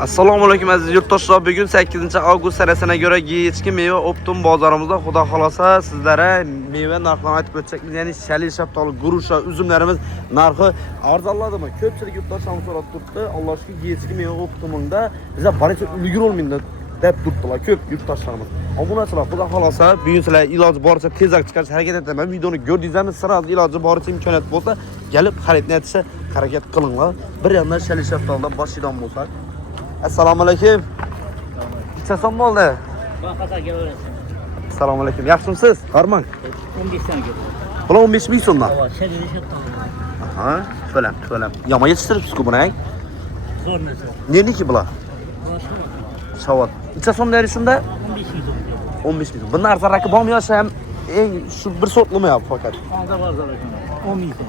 Assalomu alaykum aziz yurtdoshlar. Bugun 8-avgust sanasiga göre yechki meva Optum bozorimizda xudo xolosa sizlarga meva narxlarini aytib o'tsak, ya'ni shalil, shaftoli, guruch, uzumlarimiz narxi arzonladimi? Ko'pchilik yurtdoshlarimiz so'rab turibdi. Alloh shukr, yechki meva Optumda bizlar barcha ulgurolmaydi deb turibdilar ko'p yurtdoshlarimiz. Obunachilar, xudo xolosa bugun sizlar iloji boricha tezroq chiqarishga harakat etaman. Videoni ko'rdingizmi? Siz iloji boricha imkoniyat bo'lsa, kelib xaridni etishga harakat qilinglar. Bir yandan shalil, shaftolidan boshlaydigan bo'lsak. Assalomu alaykum. Ichasan bo'ldi? Banqaga kelaverasiz. Assalomu alaykum. Yaxshimisiz? Harman. 15 dan keladi. Bular 15 ming so'mdan. Havo, shagirishib qoldi. Aha, to'lam. Yomon yetishtiribsiz-ku buni. Zo'r narsa. Nerniki bular? Boshqa. Shavat. Ichasan deri shunda? 15 ming so'm. 15 ming. Bundan arzonroq bormi yoki ham eng shu bir so'tlimi yo'q faqat? Hozir bozor ekan. 10 ming so'm.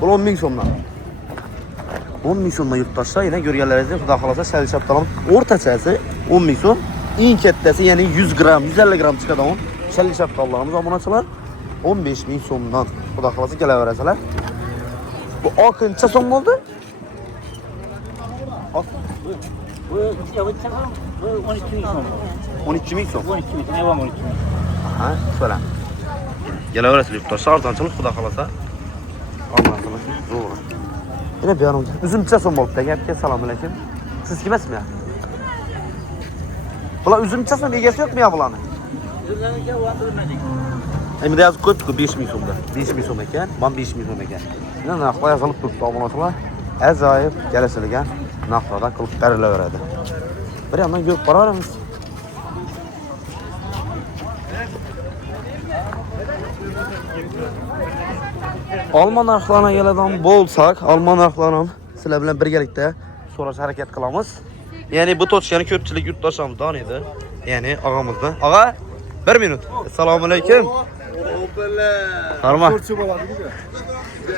Bu 10 ming so'mdan. 10 ming so'mdan yurtdoshlar, yana ko'rganlaringizdek, xudo xolosa shalil shaftolimiz o'rtachasi 10 ming so'm, eng kattasi ya'ni 100 gram, 150 gram chiqadigan shalil shaftollarimiz obunachilar 15 ming so'mdan. Xudo xolosa kelaverasizlar. Bu oqincha so'm bo'ldi? Bu 12 ming so'm. 12 ming so'm. 12 ming, hayvon 12 ming. Ha, so'ram. Kelaverasizlar yurtdoshlar, arzonchilik xudo xolosa. Allohga zo'r. Yine bir yanımda. Üzümçe son bolup da gapga assalomu alaykum. Siz kimsizmi? Bular üzümçe son egasi yo'qmi ya bularni? Üzümlarga o'ndirmadik. Endi yozib qo'yibdi-ku 5 ming so'mda. 5 ming so'm ekan, mana 5 ming so'm ekan. Yana narxlar yozilib turibdi obunachilar. Ajoyib kelishiga narxlardan qilib berilaveradi. Bir yandan ko'rib boraveramiz. Olma narxlarına keladigan bo'lsak, olma narxlarini sizlar bilan birgalikda so'rash harakat qilamiz. Ya'ni bu tochkani ko'pchilik yurtdoshlarimiz taniydi. Ya'ni og'amizni. Og'a, 1 minut. Assalomu alaykum. Harman.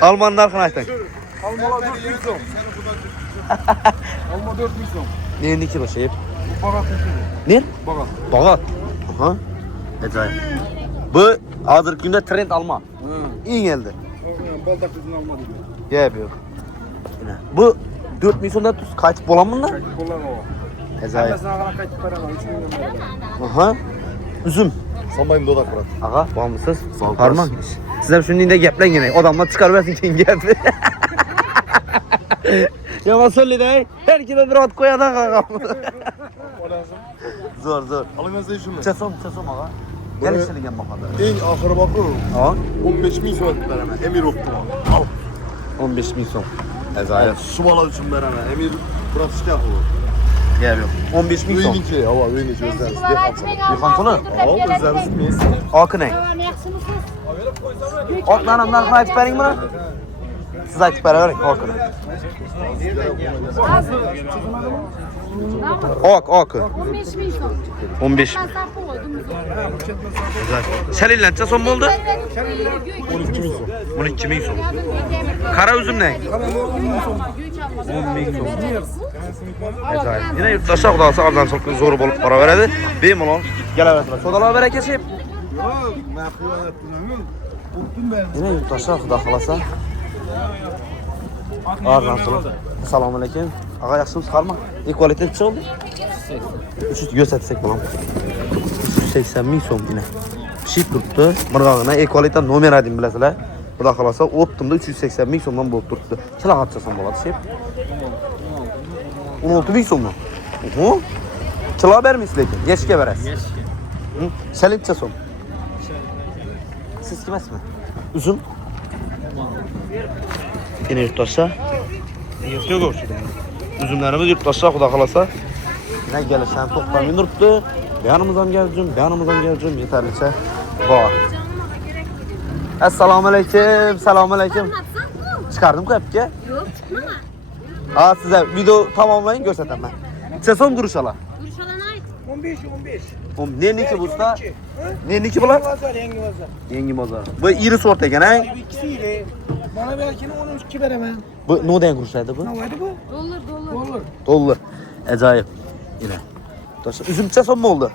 Olma narxini ayting. Almalar 4 ming so'm. Alma 4 ming so'm. Nendiki bu şey? Bagat Ne? Bagat. Bagat. Aha. Ajoyib. Bu hozirgi kunda trend olma. Eng geldi. Baldak kızın alma dedi. Gap yo'q. Bu 4 ming so'mdan tuz qaytib bo'ladimi bundan? Qo'llar o. Ajoyib. Hammasiga qarab qaytib beraman. 3 mingdan beraman. Aha. Üzüm. Sanmayım dodak bırak. Ağa, bormisiz? Sağ ol, Harman. Sizlar shuningdek gaplangin. Odamlar chiqarib bersin keyin gapni. Yomon so'llaydi. Har kimga bir ot qo'yadi ağa. Zo'r. Alıngazda şunu. Chasom ağa. Kelishilgan bahada. En ahırı bakır. Ha? 15 ming so'm beraman. Emir o'qdi. Al. 15 ming so'm. Ajoyib. Subala uchun beraman. Emir propiska qildi. Gap yo'q. 15 ming so'm. Uyiniki, hava uyiniki o'zlariz. Yuxansona? Al o'zlariz mes. Oqinang. Oqlarni narxini aytib bering buni. Siz aytib beravering oqini. Oq. 15 ming so'm. 15. Shalillancha so'm bo'ldi? 12 ming so'm. 12 ming so'm. Qara uzumdan. 10 ming so'm. Ajoyib. Yine yurtdoshlar xudosi arzonchilik zo'r bo'lib boraveradi. Bemalol kelaveradilar. Xudolar barakasi. Yo'q, men qilyapman. Yine yurtdoshlar xudo xolasa. Arzonchilik. Assalomu alaykum. Ağa yaxshimisiz? Qarma. Equality chiqdi. 300 ko'rsatsak bo'lam. 380 ming so'm yine. Pishib turibdi. Mirg'og'ina Equality nomer adin bilasizlar. Xudo xolasa Optumda 380 ming so'mdan bo'lib turibdi. Qancha so'm bo'ladi, shep? 16 ming so'mdan. Oho. Kilo bermaysiz lekin, yeshga berasiz. Shalilcha so'm. Siz kimsizmi? Uzum. Yine yurtdoshlar. Yo'q o'xshaydi. Uzumlarimiz yurtdoshlar xudo xolasa. Yine gelishdan to'xtamay turibdi. Yanımızdan geldim, yeterliçe bor. Assalomu alaykum. Chiqardim qapga. Yo'q, chiqmama. Ha, sizlar video tamomlaying ko'rsataman. Chasom guruchalar. Guruchlarni ayt. 15. Nerniki bo'lsa? Nerniki bular? Yangi bozor. Yangi bozor. Bu iri sort ekan, ha? İkisi iri. Bana belki 12 beraman. Bu nodan guruchlaydi bu? Navaydi bu? Dollar. Dollar. Ajoyib. Yine. Üzümçe so'm bo'ldi?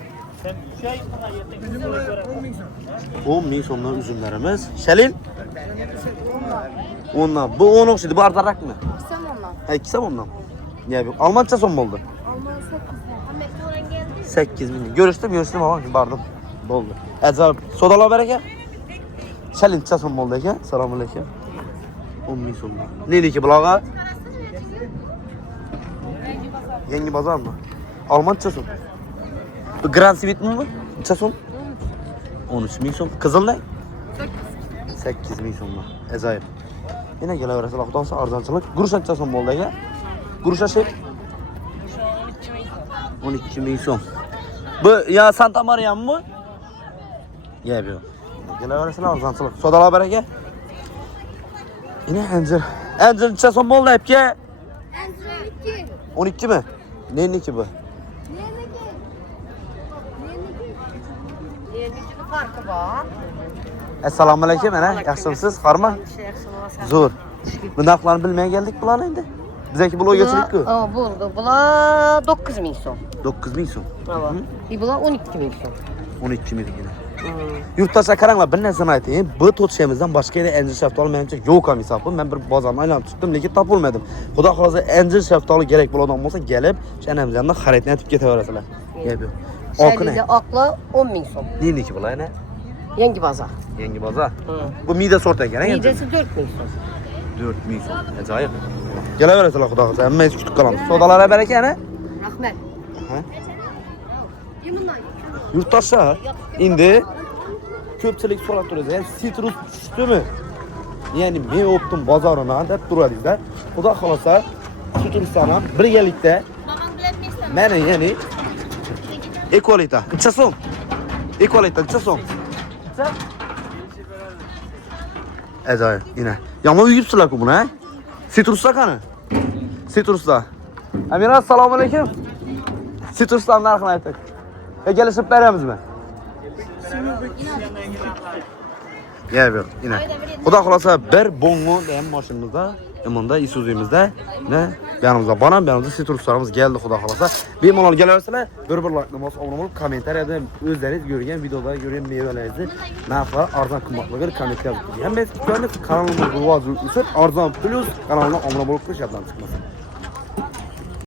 10 ming so'mdan üzümlerimiz. Shalil? Ondan. Bu 10 o'xshaydi. Bu arzonroqmi? Qisam ondan. Ha, 2 so'mdan. Ne bu? Almancha so'm bo'ldi. Alman 8 lira. Mekturen geldi. 8 milyon. Görüştüm ama bardım. Oldu. Acayip. Sodalar bereke. Şalin çasım oldu eke. Selamünaleyküm. 10 milyon so'm. Neydi bulağa? Yangi bazar mı? Alman çasım. Bu Grand Sivit mi bu? Çasım? 13 milyon so'm. Kızıl ne? 8 milyon so'm. Acayip. Yine geleverese Allah'tan sonra arzançılık. Guruş çasım oldu eke. Guruşa şey? 12 milyon so'm. Bu ya Santa Maria mı? Yemiyor. Geleverese arzançılık. Sodalar bereke. Yine encir. Encir çasım oldu hep ki. Enzire 2. 12 mi? Neyin ki bu? Yenilikli farkı var. Assalomu alaykum ana. Yaxshimisiz? Harman? Zo'r. Bu narxlarni bilmay geldik bularni endi. Bizaki blogerchilik-ku. Bo'ldi. Bular 9 ming so'm. 9 ming so'm. Bravo. Bular 12 ming so'm. 12 ming yine. Yurttaşlar qaranglar, bir narsani aytayım. Bu to'tishimizdan boshqa yerda encir shaftoli menimcha yo'q ham hisobim. Men bir bozorni aylanib chiqdim, lekin topolmadim. Xudo xolasa encir shaftoli kerak bo'ladigan bo'lsa, kelib, o'sha anamiz yandan xaridni aytib ketaverasizlar. Gap yo'q. Şerli'de akla 10 ming so'm. Neyniki bular ana? Yangi bozor. Yangi bozor. Bu mida sort ekan, endi. Midesi 4 ming so'm. 4 ming so'm. Ajoyib. Kelaverasizlar xudo xolasa, hammangiz kutib qolamiz. Savdolar baraka ana. Rahmat. Yurttaşlar, endi ko'pchilik so'rab turadi, sitrus tushdimi? Ya'ni men o'pdim bozorini deb turadingizlar. Xudo xolasa, sitruslarni birgalikda mana ya'ni ekolita. Necha so'm? Ekolita necha so'm? Ajoyib, ina. Yomon yeyibsizlar-ku buni, ha? Sitruslar qani? Sitruslar. Amira, assalomu alaykum. Sitruslar narxini ayting. Gelişip beramizmi? Yo'q, ina. Xudo xolasa bir bongo degan mashinamizda, yomanda Isuzu'mizda, ne? Yanımızda banan, yanımızda sitruslarımız geldi xudo xolasa. Bemalol kelaversalar, bir like bosib, obuna bo'lib, kommentariyada o'zlaringiz ko'rgan videoda ko'rgan mevalarni, narxlar, arzon qimmatligini kommentar yozing. Ham biz kanalimizga rivoj uchun arzon plus kanalga obuna bo'lib qo'yishdan chiqmasin.